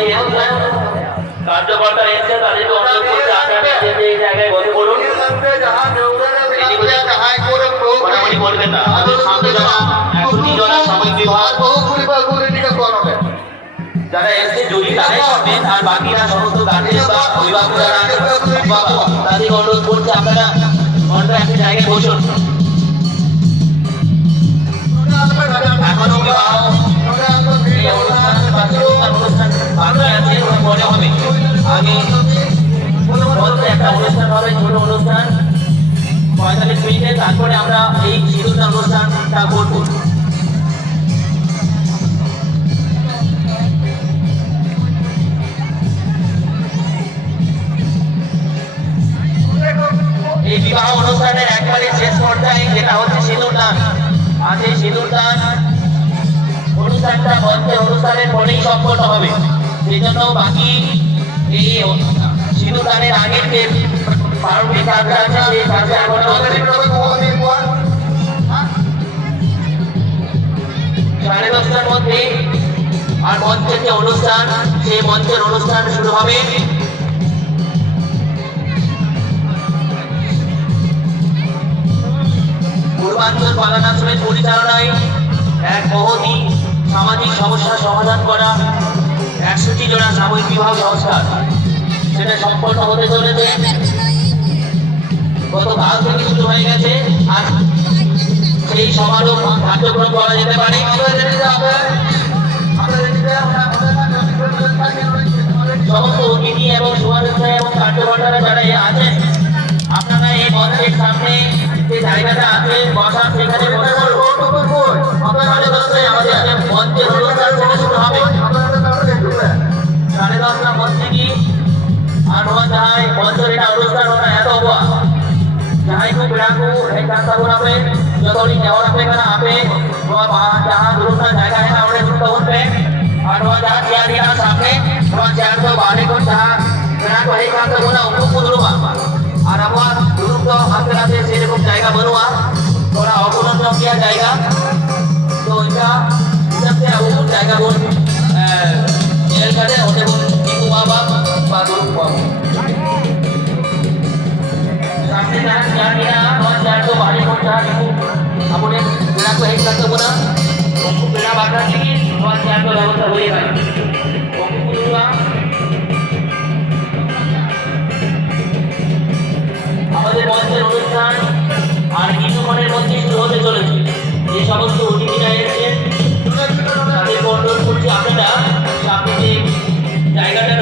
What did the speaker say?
এই কার্যকর্তা এসে তাদেরকে অনুরোধ করতে আপনারা যে জায়গায় বসে বলুন মোটামুটি বলবেন না সামনে যারা 130 জনের সাময়িক বিভাগ যারা এসছে যদি তারাই করবেন আর বাকিরা সমস্ত গার্জেন বা অভিভাবক যারা তাদেরকে অনুরোধ করতে আপনারা অন্য একটা জায়গায় বসুন। এখনো মনে হবে আগে একটা অনুষ্ঠান হবে, ছোট অনুষ্ঠান 45 মিনিটে, তারপরে আমরা এই সিঁদুরদান অনুষ্ঠানটা করবো। এই বিবাহ অনুষ্ঠানের একবারে শেষ পর্যায়ে যেটা হচ্ছে সিঁদুরদান, আর এই সিঁদুরদান অনুষ্ঠানটা মঞ্চের অনুষ্ঠানের পরেই সম্পন্ন হবে। সেই জন্য বাকি এই সিঁদুরদানের আগের যে প্রারম্ভিক কাজটা আছে সেই কাজটা এখনো হচ্ছে। 10:30টার মধ্যে আর মঞ্চের যে অনুষ্ঠান সেই মঞ্চের অনুষ্ঠান শুরু হবে। পূর্বাঞ্চল বাগান আশ্রমের পরিচালনায় এক মহতী সামাজিক সমস্যার সমাধান করা 100টি জোড়া সাময়িক বিবাহ সংস্কার সেটা সম্পন্ন হতে চলেছে। গতকাল থেকে শুরু হয়ে গেছে, আর সেই সমারোহ কার্যক্রম করা যেতে পারে। সমস্ত অতিথি এবং শুভানুষ্ঠা এবং কার্যকর্তারা যারা আছেন আপনারা এই মঞ্চের সামনে যে জায়গাটা আছে বসার সেখানে বসে আমাদের মঞ্চের অনুষ্ঠান শুরু হবে 10:30 মঞ্চে কি আর যাহাই মঞ্চের এটা অনুষ্ঠান होना है तो हुआ जहां को बेड़ा को एक रास्ता बना पे जो थोड़ी और पे करना आपे वो जहां दूसरा जगह है ना उन्हें तो उन पे और वो जहां किया दिया सामने वो चार तो बाहर को जहां बेड़ा को एक रास्ता बना उनको कुदरुआ और अब दूर तो हाथ कराते से रकम जाएगा बनवा थोड़ा अवगुण किया जाएगा तो इनका सबसे अवगुण जाएगा वो जेल करे उन्हें वो इनको बाबा बादुर बाबा सामने जाना क्या दिया और चार तो बाहर को चार इनको अब उन्हें बेड़ा को एक करते बोला उनको बेड़ा बांधना चाहिए और चार तो व्यवस्था होएगा उनको कुदरुआ আমাদের মঞ্চের অনুষ্ঠান আর কিছুক্ষণের মধ্যে শুরু হতে চলেছে। যে সমস্ত অতিথিরা এসেছেন তাদেরকে অনুরোধ করছি আপনারা সামনে যে জায়গাটা